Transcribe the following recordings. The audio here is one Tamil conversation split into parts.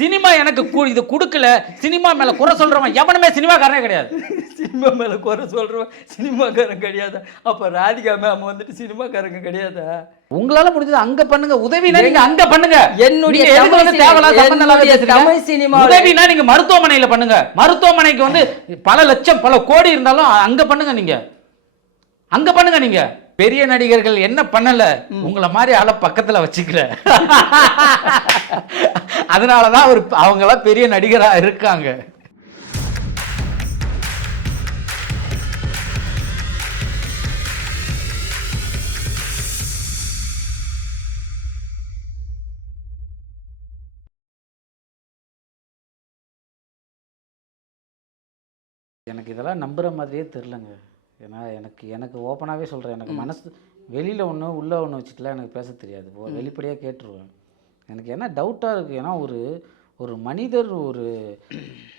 சினிமா எனக்கு இது கொடுக்கல. சினிமா மேல குறை சொல்றவன் எவனுமே சினிமாக்காரனே கிடையாது. சினிமா மேலே குறை சொல்கிறவன் சினிமாக்காரன் கிடையாது? அப்போ ராதிகா மேம் வந்துட்டு சினிமாக்காரங்க கிடையாதா? உங்களால முடிஞ்சது அங்க பண்ணுங்க. உதவினா நீங்க அங்க பண்ணுங்க. என்னுடைய தமிழ் வந்து சினி- தேவையில்லாத சம்பந்தம் இல்லாத என்னுடைய பேசுறீங்க? தமிழ் சினிமாவுல- உதவினா நீங்க மருத்துவமனையில பண்ணுங்க. மருத்துவமனைக்கு வந்து பல லட்சம் பல கோடி இருந்தாலும் அங்க பண்ணுங்க நீங்க. அங்க பண்ணுங்க நீங்க. பெரிய நடிகர்கள் என்ன பண்ணல? உங்களை மாதிரி ஆள பக்கத்துல வச்சுக்கல. அதனாலதான் அவர் அவங்களாம் பெரிய நடிகரா இருக்காங்க. எனக்கு இதெல்லாம் நம்புற மாதிரியே தெரிலங்க ஏன்னா எனக்கு எனக்கு ஓப்பனாகவே சொல்கிறேன் எனக்கு மனசு வெளியில் ஒன்று உள்ளே ஒன்று வச்சுட்டுலாம் எனக்கு பேச தெரியாது. வெளிப்படையாக கேட்டுருவேன். எனக்கு என்ன டவுட்டாக இருக்குது ஏன்னா ஒரு ஒரு மனிதர் ஒரு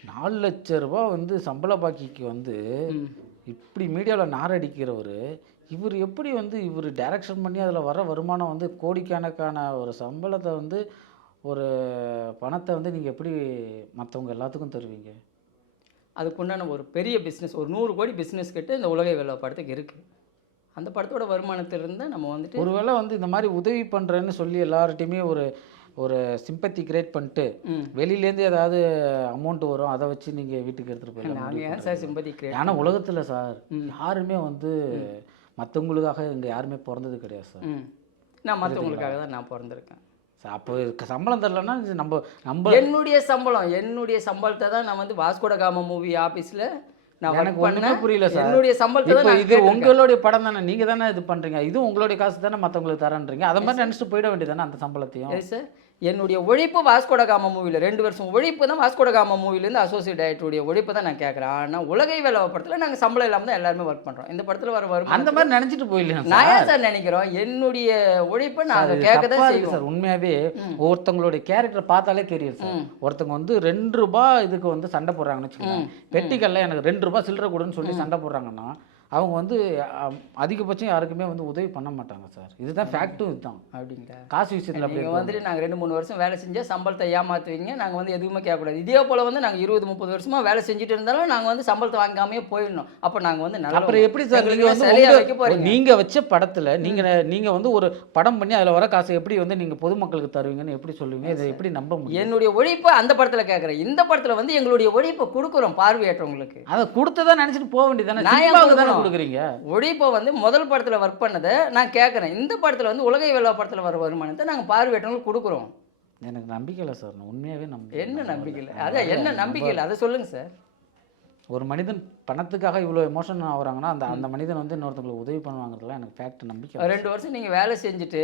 நாலு லட்ச ரூபா வந்து சம்பள பாக்கிக்கு வந்து இப்படி மீடியாவில் நாரடிக்கிறவர் இவர் எப்படி வந்து இவர் டைரக்ஷன் பண்ணி அதில் வர வருமானம் வந்து கோடிக்கணக்கான ஒரு சம்பளத்தை வந்து ஒரு பணத்தை வந்து நீங்கள் எப்படி மற்றவங்க எல்லாத்துக்கும் தருவீங்க? அதுக்குண்டான ஒரு பெரிய பிஸ்னஸ் ஒரு நூறு கோடி பிஸ்னஸ் கிட்ட இந்த உலகை வெள்ள படத்துக்கு இருக்குது அந்த படத்தோட வருமானத்திலிருந்து நம்ம வந்துட்டு ஒருவேளை வந்து இந்த மாதிரி உதவி பண்ணுறேன்னு சொல்லி எல்லார்ட்டையுமே ஒரு ஒரு சிம்பத்தி கிரியேட் பண்ணிட்டு. வெளியிலேருந்து ஏதாவது அமௌண்ட் வரும் அதை வச்சு நீங்கள் வீட்டுக்கு எடுத்துகிட்டு போயிடலாம். நாங்கள் ஏன் சார் சிம்பதி கிரியேட் ஏன்னா உலகத்தில் சார் யாருமே வந்து மற்றவங்களுக்காக இங்கே யாருமே பிறந்தது கிடையாது சார். நான் மற்றவங்களுக்காக தான் நான் பிறந்திருக்கேன். அப்போ சம்பளம் தரலன்னா நம்ம நம்ம என்னுடைய சம்பளம் என்னுடைய சம்பளத்தை தான் நான் வந்து வாஸ்கோட காமா மூவி ஆபீஸ்ல நான் எனக்கு பண்ணேன். புரியல சார். என்னுடைய சம்பளத்தை இது. உங்களுடைய படம் தானே நீங்கள் தானே இது பண்ணுறீங்க இது உங்களுடைய காசு தானே மற்றவங்களுக்கு தரேன்றீங்க. அதை மாதிரி நினச்சிட்டு போயிட வேண்டியதானே அந்த சம்பளத்தையும்? சார். என்னுடைய உழைப்பு வாஸ்கோட காமா மூவியில் ரெண்டு வருஷம் உழைப்பு தான் வாஸ்கோட காமா மூவிலேருந்து அசோசியேட் டைரக்டருடைய உழைப்பு தான் நான் கேட்குறேன் ஆனால் உலகை வேலை படத்தில் நாங்கள் சம்பளம் இல்லாமல் தான் எல்லாருமே ஒர்க் பண்ணுறோம் இந்த படத்தில் வர வரும் அந்த மாதிரி நினச்சிட்டு போயிடலாம் நான் ஏன் சார். நினைக்கிறோம்? என்னுடைய உழைப்பை நாங்கள் கேட்க தான் செய்வோம். சார். உண்மையாவே ஒருத்தவங்களுடைய கேரக்டர் பார்த்தாலே தெரியும் சார். ஒருத்தவங்க வந்து ரெண்டு ரூபாய் இதுக்கு வந்து சண்டை போடுறாங்கன்னு வச்சுக்கோங்க பெட்டிக்கல்ல எனக்கு ரெண்டு ரூபாய் சில்லறை கொடுன்னு சொல்லி சண்டை போடுறாங்கன்னா அவங்க வந்து அதிகபட்சம் யாருக்குமே வந்து உதவி பண்ண மாட்டாங்க சார். இதுதான் ஃபேக்ட்டும் இதுதான். அப்படிங்களா? காசு விஷயத்தில் அப்படி நீங்கள் வந்துட்டு நாங்கள் ரெண்டு மூணு வருஷம் வேலை செஞ்சால் சம்பளத்தை ஏமாற்றுவீங்க நாங்கள் வந்து எதுவுமே கேட்கக்கூடாது. இதே போல் வந்து நாங்கள் இருபது முப்பது வருஷமாக வேலை செஞ்சுட்டு இருந்தாலும் நாங்கள் வந்து சம்பளத்தை வாங்காமையே போயிடணும். அப்போ நாங்கள் வந்து நல்ல அப்புறம் எப்படி சார் நீங்க வந்து வைக்க போறீங்க? நீங்க வச்ச படத்துல நீங்க நீங்க வந்து ஒரு படம் பண்ணி அதுல வர காசை எப்படி வந்து நீங்க பொதுமக்களுக்கு தருவீங்கன்னு எப்படி சொல்லுவீங்க? இதை எப்படி நம்ப முடியும்? என்னுடைய உழைப்பை அந்த படத்தில் கேட்குறேன். இந்த படத்தில் வந்து எங்களுடைய உழைப்பை கொடுக்குறோம் பார்வையற்றவங்களுக்கு. அதை கொடுத்ததா நினைச்சிட்டு போக வேண்டியதானே தானே? கொடுக்குறீங்க உழைப்பை வந்து முதல் படத்தில் ஒர்க் பண்ணதை நான் கேட்குறேன் இந்த படத்தில் வந்து உலகை வெள்ளா படத்தில் வர வருமானத்தை நாங்கள் பார்வையற்றவங்களுக்கு கொடுக்குறோம். எனக்கு நம்பிக்கை இல்லை சார். நான் உண்மையாவே நம்ப என்ன நம்பிக்கை இல்லை? அதான் என்ன நம்பிக்கை இல்லை? அதை சொல்லுங்க சார். ஒரு மனிதன் பணத்துக்காக இவ்வளோ எமோஷன் ஆகுறாங்கன்னா அந்த அந்த மனிதன் வந்து இன்னொருத்தங்களுக்கு உதவி பண்ணுவாங்கிறதுலாம் எனக்கு ஃபேக்ட் நம்பிக்கை. ரெண்டு வருஷம் நீங்கள் வேலை செஞ்சுட்டு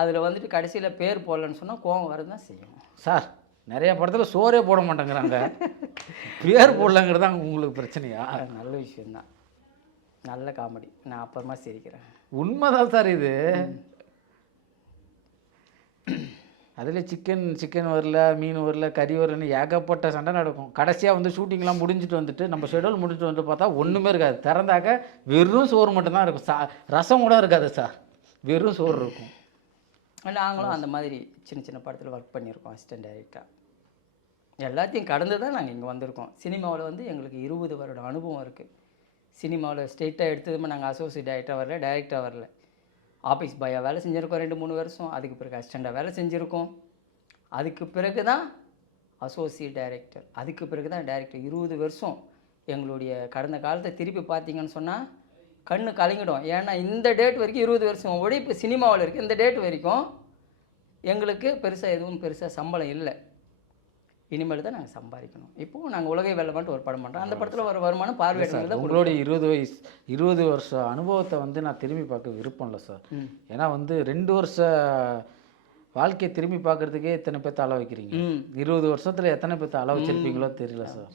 அதில் வந்துட்டு கடைசியில் பேர் போடலன்னு சொன்னால் கோவம் வரதான் செய்யும். சார் நிறைய படத்துல சோறே போட மாட்டேங்கிறாங்க. பேர் போடலங்கிறது தான் உங்களுக்கு பிரச்சனையா? நல்ல விஷயம்தான். நல்ல காமெடி. நான் அப்புறமா சிரிக்கிறேன். உண்மைதான் சார் இது. அதில் சிக்கன் சிக்கன் வரல மீன் வரல கறி வரலன்னு ஏகப்பட்ட சண்டை நடக்கும். கடைசியாக வந்து ஷூட்டிங்லாம் முடிஞ்சிட்டு வந்துட்டு நம்ம ஷெடியூல் முடிஞ்சிட்டு வந்து பார்த்தா ஒன்றுமே இருக்காது. திறந்தாக்க வெறும் சோறு மட்டும்தான் இருக்கும். சா ரசம் கூட இருக்காது சார். வெறும் சோறு இருக்கும். நாங்களும் அந்த மாதிரி சின்ன சின்ன படத்தில் ஒர்க் பண்ணியிருக்கோம் அசிஸ்டன்ட் டைரக்டராக எல்லாத்தையும் கடந்து தான் நாங்கள் இங்கே வந்திருக்கோம். சினிமாவில் வந்து எங்களுக்கு இருபது வருட அனுபவம் இருக்குது சினிமாவில் ஸ்டேட்டாக எடுத்ததுமே நாங்கள் அசோசியேட் டைரக்டராக வரல டைரக்டாக வரல. ஆஃபீஸ் பாயாக வேலை செஞ்சுருக்கோம் ரெண்டு மூணு வருஷம். அதுக்கு பிறகு அசிஸ்டண்ட்டாக வேலை செஞ்சுருக்கோம். அதுக்கு பிறகு தான் அசோசியேட் டைரக்டர் அதுக்கு பிறகு தான் டைரக்டர் இருபது வருஷம் எங்களுடைய கடந்த காலத்தை திருப்பி பார்த்தீங்கன்னு சொன்னால் கண்ணு கலங்கிடும். ஏன்னா இந்த டேட் வரைக்கும் இருபது வருஷம் உழைப்பு சினிமாவில் இருக்குது இந்த டேட் வரைக்கும் எங்களுக்கு பெருசாக எதுவும் பெருசாக சம்பளம் இல்லை. இனிமேல் தான் நாங்கள் சம்பாதிக்கணும். இப்போது நாங்கள் உலகை வெள்ளமாட்டு ஒரு படம் பண்ணுறோம் அந்த படத்தில் வர வருமானம் பார்வையிடங்கள் தான் உங்களுடைய இருபது வயசு இருபது வருஷ அனுபவத்தை வந்து நான் திரும்பி பார்க்க விருப்பம் இல்லை சார். ஏன்னா வந்து ரெண்டு வருஷ வாழ்க்கையை திரும்பி பார்க்கறதுக்கே எத்தனை பேர்த்த அள வைக்கிறீங்க? இருபது வருஷத்துல எத்தனை பேர்த்த அள வச்சிருப்பீங்களோ தெரியல சார்.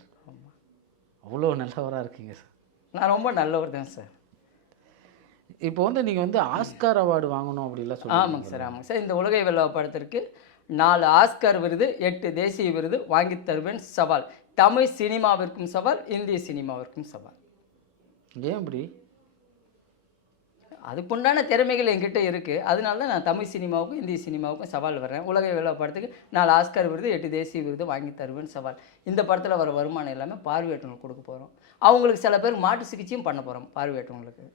அவ்வளோ நல்லவராக இருக்கீங்க சார். நான் ரொம்ப நல்லவர் தான் சார். இப்போ வந்து நீங்க வந்து ஆஸ்கார் அவார்டு வாங்கணும் அப்படிலாம் சொல்லி ஆமாங்க சார் ஆமாங்க சார். இந்த உலகை வெள்ளா படத்திற்கு நாலு ஆஸ்கார் விருது எட்டு தேசிய விருது வாங்கி தருவேன் சவால். தமிழ் சினிமாவிற்கும் சவால் இந்திய சினிமாவிற்கும் சவால். ஏன் இப்படி அதுக்குண்டான திறமைகள் என்கிட்ட இருக்குது அதனால தான் நான் தமிழ் சினிமாவுக்கும் இந்திய சினிமாவுக்கும் சவால் வர்றேன். உலக படத்துக்கு நாலு ஆஸ்கர் விருது எட்டு தேசிய விருது வாங்கி தருவேன்னு சவால். இந்த படத்தில் வர வருமானம் எல்லாமே பார்வையற்றவங்களுக்கு கொடுக்க போகிறோம் அவங்களுக்கு சில பேர் மாட்டு சிகிச்சையும் பண்ண போகிறோம் பார்வையற்றவங்களுக்கு.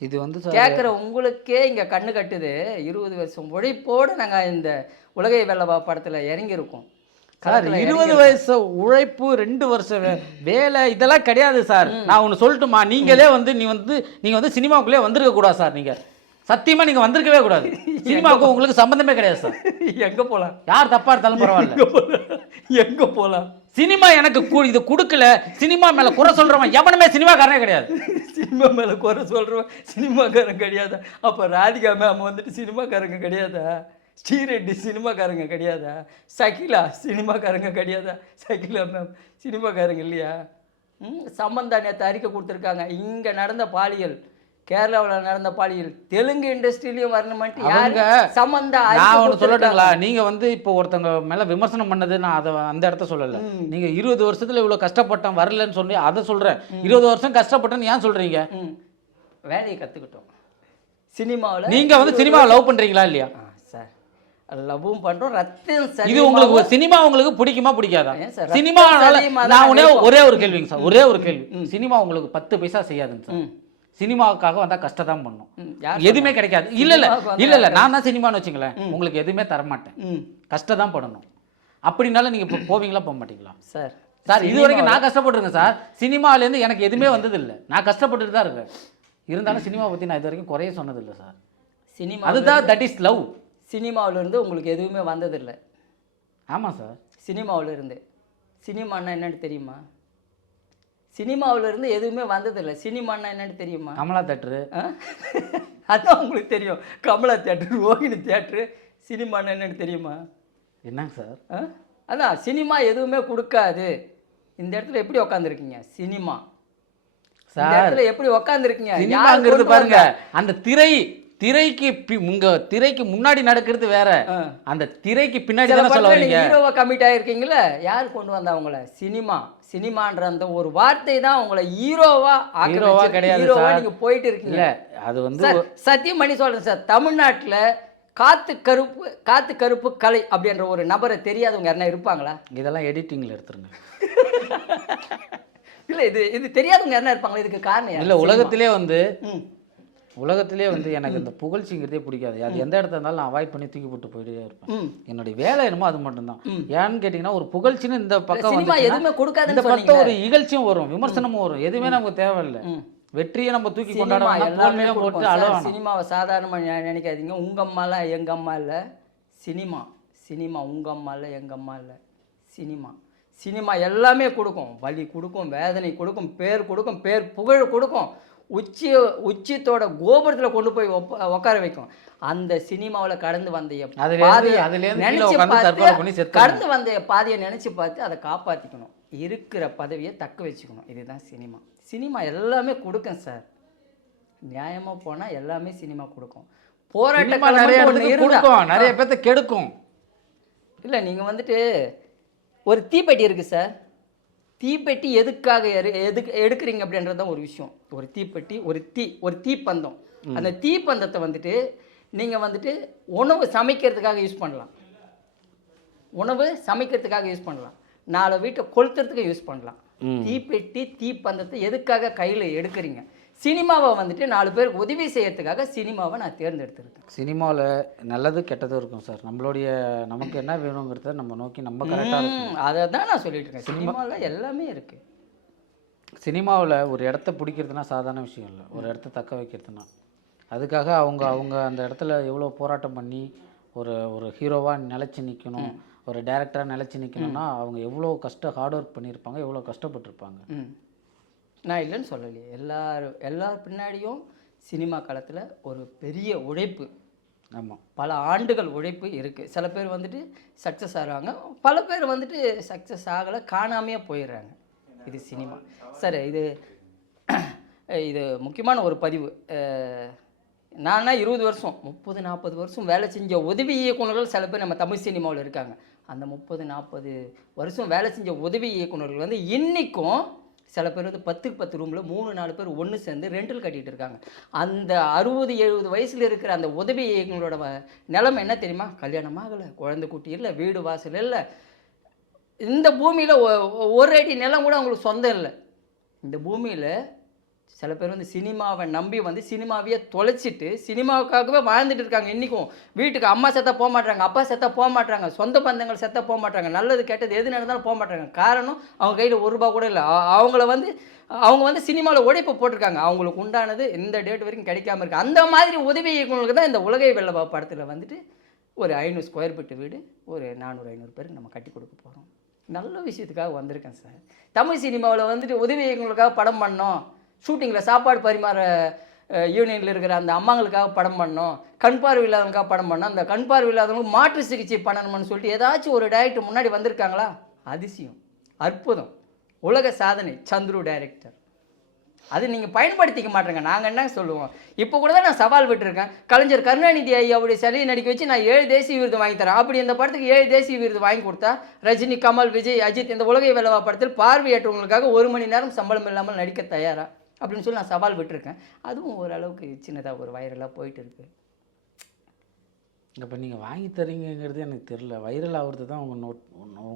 இது வந்து கேட்குற உங்களுக்கே இங்கே கண்ணு கட்டுது. இருபது வருஷம் உழைப்போடு நாங்கள் இந்த உலகை வெள்ளவா படத்தில் இறங்கியிருக்கோம். சார் இருபது வயசு உழைப்பு ரெண்டு வருஷம் வேலை இதெல்லாம் கிடையாது சார். நான் ஒன்று சொல்லட்டுமா? நீங்களே வந்து நீ வந்து நீங்க வந்து சினிமாவுக்குள்ளே வந்திருக்க கூடாது சார் நீங்க. சத்தியமா நீங்க வந்திருக்கவே கூடாது. சினிமாவுக்கு உங்களுக்கு சம்பந்தமே கிடையாது சார். எங்கே போகலாம் யார் தப்பா இருந்தாலும் பரவாயில்ல. எங்கே போகலாம் சினிமா எனக்கு இது கொடுக்கல. சினிமா மேல குறை சொல்றவன் எவனுமே சினிமாக்காரனே கிடையாது. சினிமா மேலே குறை சொல்கிறவன் சினிமாக்காரன் கிடையாதா? அப்போ ராதிகா மேம் வந்துட்டு சினிமாக்காரங்க கிடையாதா? ஸ்ரீரெட்டி சினிமாக்காரங்க கிடையாதா? சகிலா சினிமாக்காரங்க கிடையாதா? சகிலா மேம் சினிமாக்காரங்க இல்லையா? ம் சம்பந்தா நேற்று அறிக்கை கொடுத்துருக்காங்க. இங்கே நடந்த பாலியல். கேரளாவில் நடந்த பாலியல் தெலுங்கு இண்டஸ்ட்ரியிலையும் வரணுமான்ட்டு அவங்க யாரு? சம்பந்தா அறிக்கை நான் ஒன்று. சொல்லட்டுங்களா? நீங்க வந்து இப்போ ஒருத்தங்க மேல விமர்சனம் பண்ணது நான் அதை அந்த இடத்த சொல்லல. நீங்க இருபது வருஷத்துல இவ்வளவு கஷ்டப்பட்டேன் வரலன்னு சொல்லி அதை சொல்றேன். இருபது வருஷம் கஷ்டப்பட்டேன்னு ஏன் சொல்றீங்க? ம். வேலையை கற்றுக்கிட்டோம் சினிமாவில் நீங்க வந்து சினிமாவை லவ் பண்றீங்களா இல்லையா? சார். லவ்வும் பண்ணுறோம் ரத்தம் சரி இது உங்களுக்கு சினிமா உங்களுக்கு பிடிக்குமா பிடிக்காதா? சார், சினிமா ரத்தம் சலியுமா தான் நான் ஒரே. ஒரே ஒரு கேள்விங்க சார் ஒரே ஒரு கேள்வி. சினிமா உங்களுக்கு பத்து பைசா செய்யாதுங்க சார். சினிமாவுக்காக வந்தா கஷ்டம் தான் பண்ணும் எதுவுமே கிடைக்காது. இல்ல இல்ல இல்ல இல்ல நான் தான் சினிமான்னு வச்சுங்களேன் உங்களுக்கு எதுவுமே தர மாட்டேன் ம். கஷ்டம் தான் படணும் அப்படின்னாலும் நீங்க இப்போ போவீங்களா போக மாட்டீங்களா? சார் சார் இது வரைக்கும் நான் கஷ்டப்பட்டுருக்கேன் சார். சினிமாலேருந்து எனக்கு எதுவுமே வந்தது இல்லை நான் கஷ்டப்பட்டுட்டு தான் இருக்கேன். இருந்தாலும் சினிமா பற்றி நான் இது வரைக்கும் குறைய சொன்னது இல்லை சார். சினிமா அதுதான் தட் இஸ் லவ் சினிமாவுல இருந்து உங்களுக்கு எதுவுமே வந்ததில்லை. ஆமாம் சார். சினிமாவுல இருந்து சினிமான்னா என்னன்னு தெரியுமா? சினிமாவுல இருந்து எதுவுமே வந்ததில்லை. சினிமான்னா என்னன்னு தெரியுமா? கமலா தேட்டரு ஆ? அதான் உங்களுக்கு தெரியும். கமலா தேட்டர் ரோஹிணி தேட்டரு சினிமான்னா என்னன்னு தெரியுமா? என்னங்க சார்? அதான் சினிமா எதுவுமே கொடுக்காது. இந்த இடத்துல எப்படி உக்காந்துருக்கீங்க? சினிமா. சார் இடத்துல எப்படி உக்காந்துருக்கீங்க? சினிமாங்கிறது பாருங்க அந்த திரை திரைக்கு உங்க திரைக்கு முன்னாடி நடக்கிறது வேற. அந்த திரைக்கு பின்னாடி தானே ஹீரோவா கமிட் ஆயிருக்கீங்களா யார் கொண்டு வந்தா உங்களை? சினிமா. சினிமான்ற அந்த ஒரு வார்த்தை தான் உங்களை ஹீரோவா ஹீரோவா கிடையாது ஹீரோவா. நீங்க போயிட்டு இருக்கீங்க அது வந்து சத்தியம் பண்ணி சொல்றேன் சார். தமிழ்நாட்டுல காத்து கருப்பு காத்து கருப்பு கலை அப்படின்ற ஒரு நபரை தெரியாதவங்க யாருன்னா இருப்பாங்களா? இதெல்லாம் எடிட்டிங்ல எடுத்துருங்க. இல்ல இது இது தெரியாதவங்க யாருன்னா இருப்பாங்களா? இதுக்கு காரணம்? இல்ல உலகத்திலே வந்து. உலகத்திலே வந்து எனக்கு இந்த புகழ்ச்சிங்கிறதே பிடிக்காது. அது எந்த இடத்துல இருந்தாலும் நான் அவாய்ட் பண்ணி தூக்கி போட்டு போயிட்டே இருப்பேன். என்னுடைய வேலை என்னமோ அது மட்டும்தான். ஏன்னு கேட்டிங்கன்னா ஒரு புகழ்ச்சின்னு இந்த பக்கம் எதுவுமே கொடுக்காதுன்னு இந்த பக்கம். ஒரு இகழ்ச்சியும் வரும் விமர்சனமும் வரும். எதுவுமே நமக்கு தேவையில்லை. வெற்றியை நம்ம தூக்கி கொண்டாட சினிமா வேணாம், எல்லாமே தோல்வியை கொடுக்கும் போட்டு. வேணாம். சினிமாவை சாதாரணமாக நினைக்காதீங்க. உங்க அம்மால எங்க அம்மா இல்ல. சினிமா. சினிமா உங்க அம்மா இல்ல எங்க அம்மா இல்ல. சினிமா. சினிமா எல்லாமே கொடுக்கும். வலி கொடுக்கும் வேதனை கொடுக்கும் பேர் கொடுக்கும் பேர் புகழ் கொடுக்கும். உச்சி உச்சித்தோட கோபுரத்துல கொண்டு போய் உட்கார வைக்கும். அந்த சினிமாவுல கடந்து வந்த பாதையை நினைச்சு. கடந்து வந்த பாதையை நினைச்சு பார்த்து அதை காப்பாத்திக்கணும். இருக்கிற பதவியை தக்க வச்சுக்கணும். இதுதான் சினிமா. சினிமா எல்லாமே கொடுக்கும் சார். நியாயமா போனா எல்லாமே சினிமா கொடுக்கும். போராட்ட சினிமா நிறைய கொடுக்கும். நிறைய பேர்த்த கெடுக்கும். இல்ல நீங்க வந்துட்டு ஒரு தீப்பெட்டி இருக்கு சார். தீப்பெட்டி எதுக்காக எரு எதுக்கு எடுக்கிறீங்க அப்படின்றது தான் ஒரு விஷயம். ஒரு தீப்பெட்டி ஒரு தீ ஒரு தீப்பந்தம். அந்த தீப்பந்தத்தை வந்துட்டு நீங்க வந்துட்டு உணவு சமைக்கிறதுக்காக யூஸ் பண்ணலாம். உணவு சமைக்கிறதுக்காக யூஸ் பண்ணலாம். நாலு வீட்டை கொளுத்துறதுக்கு யூஸ் பண்ணலாம். தீப்பெட்டி தீப்பந்தத்தை எதுக்காக கையில் எடுக்கிறீங்க? சினிமாவை வந்துட்டு நாலு பேருக்கு உதவி செய்யறதுக்காக சினிமாவை நான் தேர்ந்தெடுத்திருக்கேன். சினிமாவில் நல்லது கெட்டதும் இருக்கும் சார். நம்மளுடைய நமக்கு என்ன வேணுங்கிறத நம்ம நோக்கி நம்ம கரெக்டாக அதை தான் நான் சொல்லிட்டு இருக்கேன். சினிமாவில் எல்லாமே இருக்கு. சினிமாவில் ஒரு இடத்த பிடிக்கிறதுனா சாதாரண விஷயம் இல்லை. ஒரு இடத்த தக்க வைக்கிறதுனா. அதுக்காக அவங்க அவங்க அந்த இடத்துல எவ்வளோ போராட்டம் பண்ணி ஒரு ஒரு ஹீரோவாக நிலச்சி நிற்கணும் ஒரு டேரக்டராக நிலச்சி நிற்கணும்னா அவங்க எவ்வளோ கஷ்ட ஹார்ட் ஒர்க் பண்ணியிருப்பாங்க எவ்வளோ கஷ்டப்பட்டிருப்பாங்க. நான் இல்லைன்னு சொல்லலையே. எல்லார் எல்லார் பின்னாடியும் சினிமா காலத்தில் ஒரு பெரிய உழைப்பு. ஆமாம் பல ஆண்டுகள் உழைப்பு இருக்குது சில பேர் வந்துட்டு சக்ஸஸ் ஆகிறாங்க. பல பேர் வந்துட்டு சக்ஸஸ் ஆகலை காணாமையே போயிடுறாங்க. இது சினிமா. சரி இது இது முக்கியமான ஒரு பதிவு. நானா இருபது வருஷம் முப்பது நாற்பது வருஷம் வேலை செஞ்ச உதவி இயக்குனர்கள் சில பேர் நம்ம தமிழ் சினிமாவில் இருக்காங்க. அந்த முப்பது நாற்பது வருஷம் வேலை செஞ்ச உதவி இயக்குனர்கள் வந்து இன்றைக்கும் சில பேர் வந்து பத்துக்கு பத்து ரூமில் மூணு நாலு பேர் ஒன்று சேர்ந்து ரெண்டில் கட்டிகிட்டு இருக்காங்க. அந்த அறுபது எழுபது வயசில் இருக்கிற அந்த உதவி எங்களோட வ- என்ன தெரியுமா? கல்யாணம் ஆகலை குழந்தை குட்டி இல்லை வீடு வாசல் இல்லை. இந்த பூமியில் ஒரு அடி நிலம் கூட அவங்களுக்கு சொந்தம் இல்லை. இந்த பூமியில் சில பேர் வந்து சினிமாவை நம்பி வந்து சினிமாவையே தொலைச்சிட்டு சினிமாவுக்காகவே வாழ்ந்துட்டு இருக்காங்க இன்றைக்கும் வீட்டுக்கு அம்மா செத்தா போக மாட்டாங்க அப்பா செத்தா போக மாட்டாங்க சொந்த பந்தங்கள் செத்தா போக மாட்டாங்க நல்லது கெட்டது எது நடந்தாலும் போக மாட்டாங்க காரணம் அவங்க கையில் ஒரு ரூபா கூட இல்லை. அவங்கள வந்து அவங்க வந்து சினிமாவில் உழைப்பு போட்டிருக்காங்க. அவங்களுக்கு உண்டானது இந்த டேட் வரைக்கும் கிடைக்காம இருக்குது அந்த மாதிரி உதவி இயக்குநர்களுக்கு தான் இந்த உலகை வெள்ளவா படத்தில் வந்துட்டு ஒரு ஐநூறு ஸ்கொயர் ஃபீட் வீடு ஒரு நானூறு ஐநூறு பேருக்கு நம்ம கட்டி கொடுக்க போகிறோம் நல்ல விஷயத்துக்காக வந்திருக்கேன் சார். தமிழ் சினிமாவில் வந்துட்டு உதவி இயக்குநர்களுக்காக படம் பண்ணோம். ஷூட்டிங்கில் சாப்பாடு பரிமாற யூனியனில் இருக்கிற அந்த அம்மாங்களுக்காக படம் பண்ணோம். கண் பார்வை இல்லாதவங்களுக்காக படம் பண்ணோம். அந்த கண் பார்வை இல்லாதவங்களுக்கு மாற்று சிகிச்சை பண்ணணும்னு சொல்லிட்டு ஏதாச்சும் ஒரு டைரக்டர் முன்னாடி வந்திருக்காங்களா? அதிசயம். அற்புதம். உலக சாதனை சந்துரு டைரக்டர் அது நீங்கள் பயன்படுத்திக்க மாட்டேங்க. நாங்கள் என்ன சொல்லுவோம்? இப்போ கூட தான் நான் சவால் விட்டுருக்கேன். கலைஞர் கருணாநிதி ஐயாவுடைய சிலையை நடிக்க வச்சு நான் ஏழு தேசிய விருது வாங்கி தரேன். அப்படி இந்த படத்துக்கு ஏழு தேசிய விருது வாங்கி கொடுத்தா ரஜினி கமல் விஜய் அஜித் இந்த உலகை வேலவா படத்தில் பார்வையற்றவங்களுக்காக ஒரு மணி நேரம் சம்பளம் இல்லாமல் நடிக்க தயாராக அப்படின்னு சொல்லி நான் சவால் விட்டுருக்கேன். அதுவும் ஓரளவுக்கு சின்னதாக ஒரு வைரலாக போயிட்டு இருக்கு. இப்போ நீங்கள் வாங்கி தரீங்கங்கிறது எனக்கு தெரில வைரல் ஆகுறது தான் உங்கள் நோட்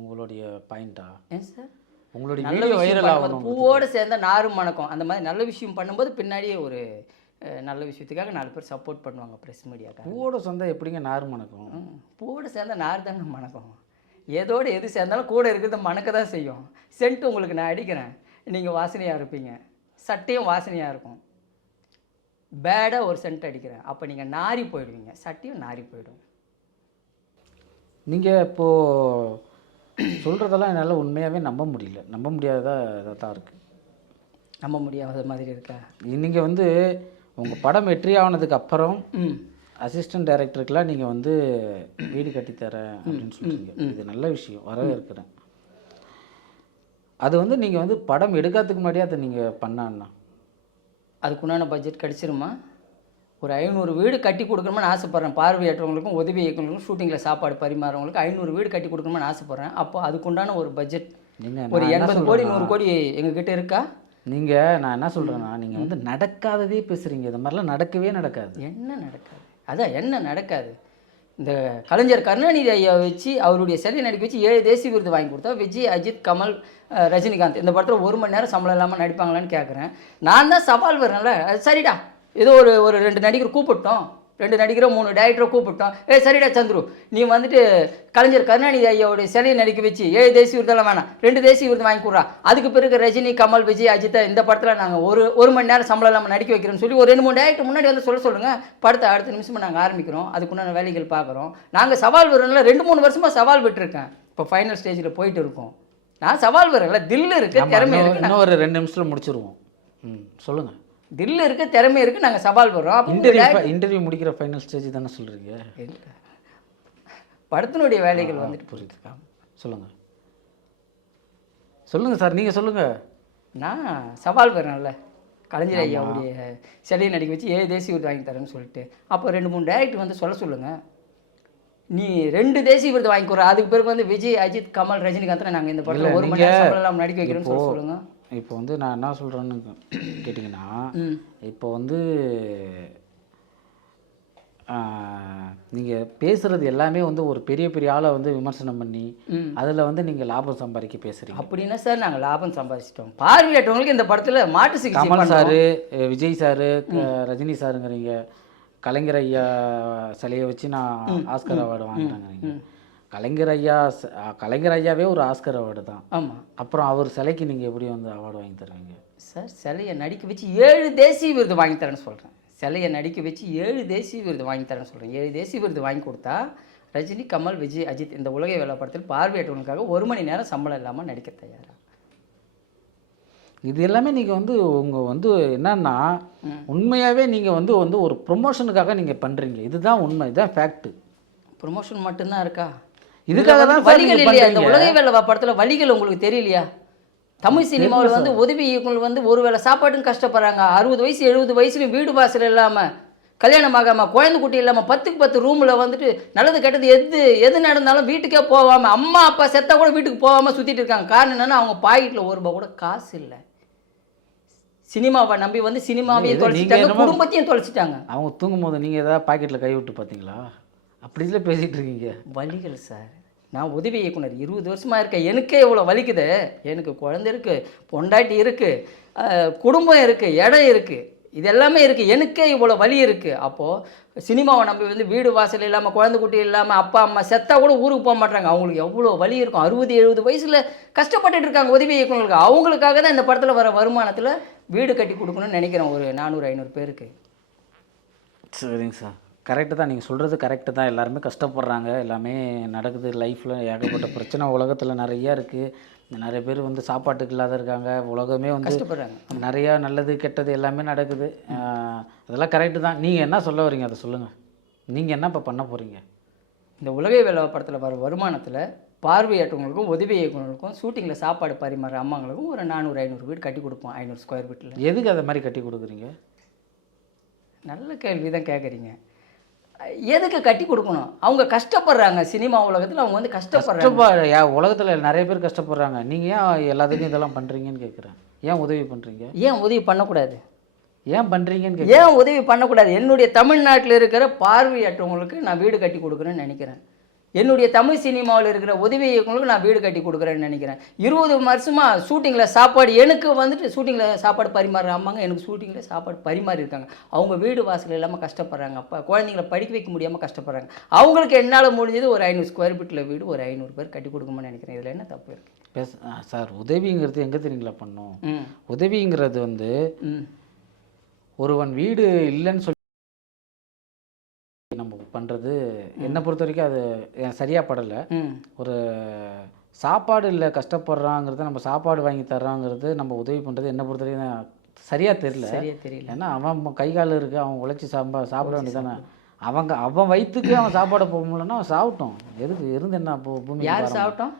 உங்களுடைய பாயிண்டா ஏன் சார் உங்களுடைய நல்ல வைரல் ஆகணும் பூவோடு சேர்ந்த நாரும் மணக்கம். அந்த மாதிரி நல்ல விஷயம் பண்ணும்போது பின்னாடியே ஒரு நல்ல விஷயத்துக்காக நாலு பேர் சப்போர்ட் பண்ணுவாங்க ப்ரெஸ் மீடியாக்காக பூவோட சொந்தம் எப்படிங்க நார் மணக்கும்? பூவோட சேர்ந்த நார் தாங்க மணக்கும். ஏதோட எது சேர்ந்தாலும் கூட இருக்கிறது மணக்க தான் செய்யும். சென்ட் உங்களுக்கு நான் அடிக்கிறேன். நீங்கள் வாசனையாக இருப்பீங்க. சட்டையும் வாசனையாக இருக்கும். பேடாக ஒரு சென்ட் அடிக்கிறேன். அப்போ நீங்கள் நாரி போயிடுவீங்க. சட்டையும் நாரி போயிடும். நீங்கள் இப்போது சொல்கிறதெல்லாம் என்னால் உண்மையாகவே நம்ப முடியல. நம்ப முடியாததா இதாக தான் இருக்குது நம்ப முடியாத மாதிரி இருக்கா? நீங்கள் வந்து உங்கள் படம் வெற்றி ஆனதுக்கு அப்புறம் அசிஸ்டன்ட் டைரக்டருக்கெலாம் நீங்கள் வந்து வீடு கட்டித்தரேன் அப்படின்னு சொல்கிறீங்க இது நல்ல விஷயம். வரவேற்கிறேன். அது வந்து நீங்கள் வந்து படம் எடுக்கிறதுக்கு முன்னாடியே அதை நீங்கள் பண்ணாண்ணா அதுக்குண்டான பட்ஜெட் கிடச்சிருமா? ஒரு ஐநூறு வீடு கட்டி கொடுக்கணும்னு ஆசைப்பட்றேன். பார்வையற்றவங்களுக்கும் உதவி இயக்குநர்களுக்கும் ஷூட்டிங்கில் சாப்பாடு பரிமாறவங்களுக்கு ஐநூறு வீடு கட்டி கொடுக்கணும்னு ஆசைப்பட்றேன். அப்போ அதுக்குண்டான ஒரு பட்ஜெட் நீங்கள் ஒரு எண்பது கோடி நூறு கோடி எங்ககிட்ட இருக்கா? நீங்கள் நான் என்ன சொல்கிறேன்னா நீங்கள் வந்து நடக்காததே பேசுகிறீங்க இது மாதிரிலாம் நடக்கவே நடக்காது. என்ன நடக்காது? அதான் என்ன நடக்காது? இந்த கலைஞர் கருணாநிதி ஐயா வச்சு அவருடைய சிலை நடிக்க வச்சு ஏழு தேசிய விருது வாங்கி கொடுத்தா விஜய் அஜித் கமல் ரஜினிகாந்த். இந்த படத்தில் ஒரு மணி நேரம் சம்பளம் இல்லாமல் நடிப்பாங்களான்னு கேட்குறேன் நான் தான் சவால் வரேன்ல அது சரிடா. ஏதோ ஒரு ஒரு ரெண்டு நடிகர் கூப்பிட்டோம். ரெண்டு நடிகரோ மூணு டேரக்டரை கூப்பிட்டோம். ஏ சரிடா சந்துரு. நீ வந்துட்டு கலைஞர் கருணாநிதி ஐயாவுடைய சிலையை நடிக்க வச்சு ஏழு தேசிய விருதெல்லாம் வேணாம். ரெண்டு தேசிய விருது வாங்கி கொடுறா. அதுக்கு பிறகு ரஜினி கமல் விஜய் அஜித்தை இந்த படத்தில் நாங்கள் ஒரு ஒரு மணி நேரம் சம்பளம் இல்லாமல் நடிக்க வைக்கிறோம்னு சொல்லி ஒரு ரெண்டு மூணு டேரக்டர் முன்னாடி வந்து சொல்ல சொல்லுங்கள் படத்தை அடுத்த நிமிஷமாக நாங்கள் ஆரம்பிக்கிறோம். அதுக்குண்டான வேலைகள் பார்க்குறோம். நாங்கள் சவால் விடுறோம்ல ரெண்டு மூணு வருஷமாக சவால் விட்டுருக்கேன். இப்போ ஃபைனல் ஸ்டேஜில் போயிட்டு இருக்கோம். நான் சவால் விடுறேன்ல. தில்லு இருக்கு திறமை இருக்கு. இன்னும் ஒரு ரெண்டு நிமிஷத்தில் முடிச்சிருவோம். ம் சொல்லுங்கள் தில்லு இருக்கு திறமை இருக்கு நாங்கள் சவால் அப்போ இன்டர்வியூ இன்டர்வியூ முடிக்கிற ஃபைனல் ஸ்டேஜ் தானே சொல்கிறீங்க படத்தினுடைய வேலைகள் வந்துட்டு புரியுது சொல்லுங்கள் சொல்லுங்கள் சார் நீங்கள் சொல்லுங்கள் நான் சவால் வரேன்ல கலைஞர் ஐயாவுடைய சிலையை நடிக்க வச்சு ஏழு தேசிய விருது வாங்கி தரேன்னு சொல்லிட்டு. அப்போ ரெண்டு மூணு டேரக்டர் வந்து சொல்ல சொல்லுங்கள் நீ ரெண்டு தேசிய விருது வாங்கி கொடுற அதுக்கு பிறகு வந்து விஜய் அஜித் கமல் ரஜினிகாந்த் நாங்கள் இந்த படத்தில் ஒரு மணி நேரம் நடிக்க வைக்கிறோம்னு சொல்ல சொல்லுங்க. இப்போ வந்து நான் என்ன சொல்கிறேன்னு கேட்டிங்கன்னா இப்போ வந்து நீங்கள் பேசுகிறது எல்லாமே வந்து ஒரு பெரிய பெரிய ஆளை வந்து விமர்சனம் பண்ணி அதில் வந்து நீங்கள் லாபம் சம்பாதிக்க பேசுகிறீங்க அப்படின்னா சார்? நாங்கள் லாபம் சம்பாதிச்சிட்டோம். பார்வையற்றவங்களுக்கு இந்த படத்தில் மாட்டு சிகிச்சை கமல். சாரு விஜய் சாரு ரஜினி சாருங்கிறீங்க கலைஞர் ஐயா சிலையை வச்சு நான் ஆஸ்கர் அவார்டு வாங்குறாங்க கலைஞர் ஐயா கலைஞர் ஐயாவே ஒரு ஆஸ்கர் அவார்டு தான். ஆமாம் அப்புறம் அவர் சிலைக்கு நீங்கள் எப்படி வந்து அவார்டு வாங்கி தருவீங்க? சார் சிலையை நடிக்க வச்சு ஏழு தேசிய விருது வாங்கி தரேன்னு சொல்கிறேன் சிலையை நடிக்க வச்சு ஏழு தேசிய விருது வாங்கி தரேன்னு சொல்கிறேன் ஏழு தேசிய விருது வாங்கி கொடுத்தா ரஜினி கமல் விஜய் அஜித் இந்த உலகை வேலை படத்தில் பார்வையற்றவனுக்காக ஒரு மணி நேரம் சம்பளம் இல்லாமல் நடிக்க தயாரா? இது எல்லாமே நீங்கள் வந்து உங்கள் வந்து என்னன்னா உண்மையாகவே நீங்கள் வந்து வந்து ஒரு ப்ரொமோஷனுக்காக நீங்கள் பண்ணுறீங்க இதுதான் உண்மை இதுதான் ஃபேக்ட்டு ப்ரொமோஷன் மட்டும்தான் இருக்கா? இதுக்காக தான் நீங்க இல்லையா? இந்த. உலகை வேலை படத்தில் வலிகள் உங்களுக்கு தெரியலையா? தமிழ் சினிமாவில் வந்து உதவி இயக்குனர் வந்து ஒரு வேளை சாப்பாட்டுக்கும் கஷ்டப்படுறாங்க. அறுபது வயசு எழுபது வயசுலையும் வீடு வாசல் இல்லாமல் கல்யாணம் ஆகாமல் குழந்தை குட்டி இல்லாமல் பத்துக்கு பத்து ரூமில் வந்துட்டு நல்லது கெட்டது எது எது நடந்தாலும் வீட்டுக்கே போகாமல் அம்மா அப்பா செத்தா கூட வீட்டுக்கு போகாமல் சுற்றிட்டு இருக்காங்க. காரணம் என்னன்னா அவங்க பாக்கெட்டில் ஒரு ரூபா கூட காசு இல்லை. சினிமாவை நம்பி வந்து சினிமாவையும் தொலைச்சிட்டாங்க குடும்பத்தையும் தொலைச்சிட்டாங்க. அவங்க தூங்கும்போது நீங்கள் ஏதாவது பாக்கெட்டில் கை விட்டு பார்த்தீங்களா அப்படி இதில் பேசிகிட்டு இருக்கீங்க வலிகள் சார். நான் உதவி இயக்குனர். இருபது வருஷமா இருக்கேன் எனக்கே இவ்வளோ வலிக்குது. எனக்கு குழந்தை இருக்கு பொண்டாட்டி இருக்கு அஹ், குடும்பம் இருக்கு இடம் இருக்கு. இது எல்லாமே இருக்கு. எனக்கே இவ்வளோ வலி இருக்கு. அப்போ சினிமாவை நம்பி வந்து வீடு வாசல் இல்லாமல் குழந்தை குட்டி இல்லாமல் அப்பா அம்மா செத்தா கூட ஊருக்கு போக மாட்டாங்க அவங்களுக்கு எவ்வளோ வலி இருக்கும் அறுபது எழுபது வயசுல கஷ்டப்பட்டுட்டு இருக்காங்க உதவி இயக்குனர்களுக்கு அவங்களுக்காக தான் இந்த படத்தில் வர வருமானத்தில் வீடு கட்டி கொடுக்கணும்னு நினைக்கிறேன். ஒரு நானூறு ஐநூறு பேருக்கு. சரிங்க சார். கரெக்டு தான் நீங்கள் சொல்கிறது கரெக்டு தான். எல்லாருமே கஷ்டப்படுறாங்க. எல்லாமே நடக்குது. லைஃப்பில் ஏகப்பட்ட பிரச்சனை உலகத்தில் நிறையா இருக்குது நிறைய பேர் வந்து சாப்பாட்டுக்கு இல்லாத இருக்காங்க. உலகமே வந்து கஷ்டப்படுறாங்க. நிறையா நல்லது கெட்டது எல்லாமே நடக்குது. அதெல்லாம் கரெக்டு தான். நீங்கள் என்ன சொல்ல வரீங்க? அதை சொல்லுங்கள் நீங்கள் என்ன இப்போ பண்ண போகிறீங்க இந்த உலகை வேலை படத்தில் வர வருமானத்தில் பார்வையாற்றவங்களுக்கும் உதவி இயக்குனர்களுக்கும் ஷூட்டிங்கில் சாப்பாடு பரிமாற அம்மாங்களுக்கும் ஒரு நானூறு ஐநூறு வீடு கட்டி கொடுப்போம் ஐநூறு ஸ்கொயர் ஃபீட்டில் எதுக்கு அதை மாதிரி கட்டி கொடுக்குறீங்க? நல்ல கேள்வி தான் கேட்குறீங்க எதுக்கு கட்டி கொடுக்கணும்? அவங்க கஷ்டப்படுறாங்க சினிமா உலகத்தில் அவங்க வந்து கஷ்டப்படுறாங்க. உலகத்தில் நிறைய பேர் கஷ்டப்படுறாங்க. நீங்கள் ஏன் எல்லாத்துக்கும் இதெல்லாம் பண்ணுறீங்கன்னு கேட்குறேன் ஏன் உதவி பண்ணுறீங்க ஏன் உதவி பண்ணக்கூடாது? ஏன் பண்ணுறீங்கன்னு ஏன் உதவி பண்ணக்கூடாது? என்னுடைய தமிழ்நாட்டில் இருக்கிற பார்வையற்றவங்களுக்கு நான் வீடு கட்டி கொடுக்குறேன்னு நினைக்கிறேன். என்னுடைய தமிழ் சினிமாவில் இருக்கிற உதவி இயக்குனர்களுக்கு நான் வீடு கட்டி கொடுக்குறேன்னு நினைக்கிறேன். இருபது வருஷமாக ஷூட்டிங்கில் சாப்பாடு எனக்கு வந்துட்டு ஷூட்டிங்கில் சாப்பாடு பரிமாறுற அம்மாங்க எனக்கு ஷூட்டிங்கில் சாப்பாடு பரிமாறி இருக்காங்க. அவங்க வீடு வாசல் இல்லாமல் கஷ்டப்படுறாங்க. அப்பா குழந்தைங்கள படிக்க வைக்க முடியாமல் கஷ்டப்படுறாங்க. அவங்களுக்கு என்னால் முடிஞ்சது ஒரு ஐநூறு ஸ்கொயர் ஃபீட்டில் வீடு ஒரு ஐநூறு பேர் கட்டி கொடுக்கணும்னு நினைக்கிறேன். இதில் என்ன தப்பு இருக்குது பேச சார் உதவிங்கிறது எங்கே தெரியுங்களா பண்ணும்? உதவிங்கிறது வந்து ஒருவன் வீடு இல்லைன்னு சொல்லி நம்ம பண்ணுறது என்னை பொறுத்த வரைக்கும் அது சரியாக படலை. ஒரு சாப்பாடு இல்லை கஷ்டப்படுறாங்கிறது நம்ம சாப்பாடு வாங்கி தர்றாங்கிறது நம்ம உதவி பண்ணுறது என்னை பொறுத்த வரைக்கும் சரியாக தெரில சரியா தெரியல. ஏன்னா அவன் கை கால் இருக்கு அவன் உழைச்சி சாப்பா சாப்பிட வேண்டியதானே அவங்க அவன் வயிற்றுக்கு அவன் சாப்பாடு போக முடியலன்னா அவன் சாப்பிட்டோம். எதுக்கு இருந்து என்ன பூமி யார் சாப்பிட்டோம்?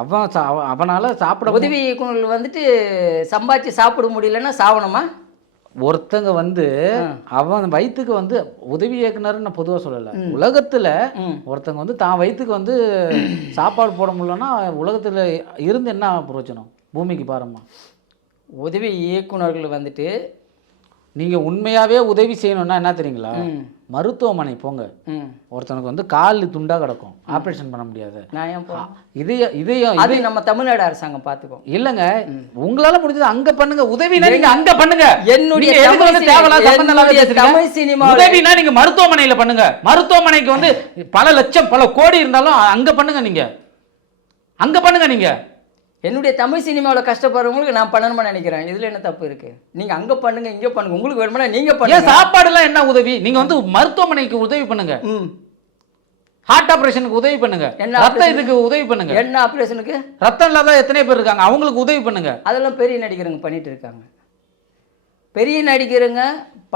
அவன் அவனால சாப்பிட உதவி வந்துட்டு சம்பாதிச்சு சாப்பிட முடியலன்னா சாவணுமா? ஒருத்தங்க வந்து அவன் வயிற்றுக்கு வந்து உதவி இயக்குனர்னு நான் பொதுவாக சொல்லலை. உலகத்துல ஒருத்தங்க வந்து தான் வயிற்றுக்கு வந்து சாப்பாடு போட முடியலன்னா உலகத்துல இருந்து என்ன பிரயோஜனம்? பூமிக்கு பாரம்மா. உதவி இயக்குனர்கள் வந்துட்டு நீங்க உண்மையாவே உதவி செய்யணும்னா என்ன தெரியுங்களா? மருத்துவமனை போங்க. ஒருத்தனுக்கு வந்து கால் துண்டா கிடக்கும். ஆப்ரேஷன் பண்ண முடியாது. நான் ஏன் போ இதயம் இதயம் அது நம்ம தமிழ்நாடு அரசாங்கம் பார்த்துக்கும் இல்லைங்க. உங்களால முடிஞ்சது அங்க பண்ணுங்க. உதவினா நீங்க அங்க பண்ணுங்க. என்னுடைய தமிழ் தேவையில்லாத சினி- சம்பந்தம் இல்லாத என்னுடைய பேசுறீங்க? தமிழ் சினிமாவுல- உதவினா நீங்க மருத்துவமனையில பண்ணுங்க. மருத்துவமனைக்கு வந்து பல லட்சம் பல கோடி இருந்தாலும் அங்க பண்ணுங்க நீங்க. அங்க பண்ணுங்க நீங்க. என்னுடைய தமிழ் சினிமாவில் கஷ்டப்படுறவங்களுக்கு நான் பண்ணணும்னு நினைக்கிறேன். இதுல என்ன தப்பு இருக்கு? நீங்க அங்க பண்ணுங்க இங்க பண்ணுங்க. உங்களுக்கு வேணும்னா நீங்க ஏன் பண்ணுங்க. சாப்பாடு எல்லாம் என்ன உதவி? நீங்க வந்து மருத்துவமனைக்கு உதவி பண்ணுங்க. ஹார்ட் ஆபரேஷனுக்கு உதவி பண்ணுங்க. என்ன ரத்த? இதுக்கு உதவி பண்ணுங்க. என்ன ஆப்ரேஷனுக்கு ரத்தம் இல்லாத எத்தனை பேர் இருக்காங்க? அவங்களுக்கு உதவி பண்ணுங்க. அதெல்லாம் பெரிய நடிகருங்க பண்ணிட்டு இருக்காங்க. பெரிய நடிகருங்க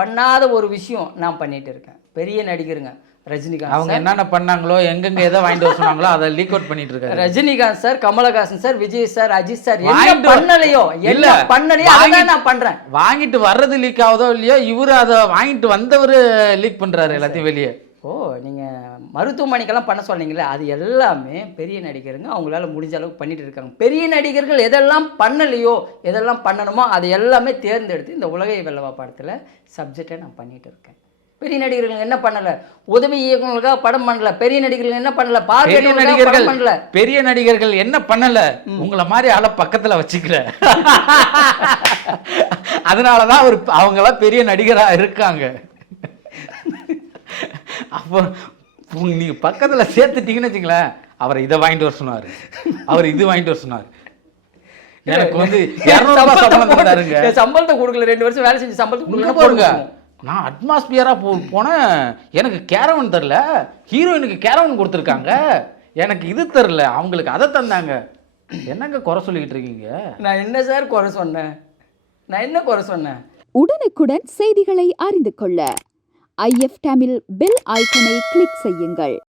பண்ணாத ஒரு விஷயம் நான் பண்ணிட்டு இருக்கேன். பெரிய நடிகருங்க. ரஜினிகாந்த் அவங்க என்னென்ன பண்ணாங்களோ எங்கெங்க எதை வாங்கிட்டு வர சொன்னாங்களோ அதை லீக் அவுட் பண்ணிட்டு இருக்காரு. Rajinikanth sir Kamal Haasan sir Vijay sir Ajith sir என்ன பண்ணலையோ இல்ல, பண்ணலையோ அதான் நான் பண்றேன். வாங்கிட்டு வர்றது லீக் ஆகுதோ இல்லையோ இவரு அதை வாங்கிட்டு வந்தவர் லீக் பண்றாரு எல்லாத்தையும் வெளியே. ஓ நீங்க மருத்துவமனைக்கெல்லாம் பண்ண சொன்னீங்களே அது எல்லாமே பெரிய நடிகருங்க அவங்களால முடிஞ்ச அளவுக்கு பண்ணிட்டு இருக்காங்க. பெரிய நடிகர்கள் எதெல்லாம் பண்ணலையோ எதெல்லாம் பண்ணணுமோ அது எல்லாமே தேர்ந்தெடுத்து இந்த உலகை வெல்லவா படத்துல சப்ஜெக்டை நான் பண்ணிட்டு இருக்கேன். பெரிய நடிகர்கள் என்ன பண்ணல? உதவி இயக்குனர்களுக்காக படம் பண்ணல. பெரிய நடிகர்கள் என்ன பண்ணல? பெரிய நடிகர்கள் பண்ணல. பெரிய நடிகர்கள் என்ன பண்ணல? உங்களை மாதிரி ஆள பக்கத்துல வச்சுக்கிற அதனாலதான் அவர் அவங்களாம் பெரிய நடிகரா இருக்காங்க. அப்போ நீங்க பக்கத்துல சேர்த்துட்டீங்கன்னு வச்சுங்களேன் அவரை இதை வாங்கிட்டு வர சொன்னாரு. அவர் இது வாங்கிட்டு வர சொன்னாரு. எனக்கு வந்து இரநூறுபா சம்பளம் தந்தாருங்க. சம்பளத்தை கொடுக்கல. ரெண்டு வருஷம் வேலை செஞ்சு சம்பளத்தை கொடுக்கல. பாருங்க நான் அட்மாஸ்பியரா போ போனேன் எனக்கு கேரவன் தரல. ஹீரோயினுக்கு கேரவன் கொடுத்துருக்காங்க. எனக்கு இது தரல. அவங்களுக்கு அதை தந்தாங்க. என்னங்க குறை சொல்லிக்கிட்டு இருக்கீங்க? நான் என்ன சார் குறை சொன்னேன்? நான் என்ன குறை சொன்னேன்? உடனுக்குடன் செய்திகளை அறிந்து கொள்ள. ஐஎஃப் தமிழ் பெல் ஐக்கனை கிளிக் செய்யுங்கள்.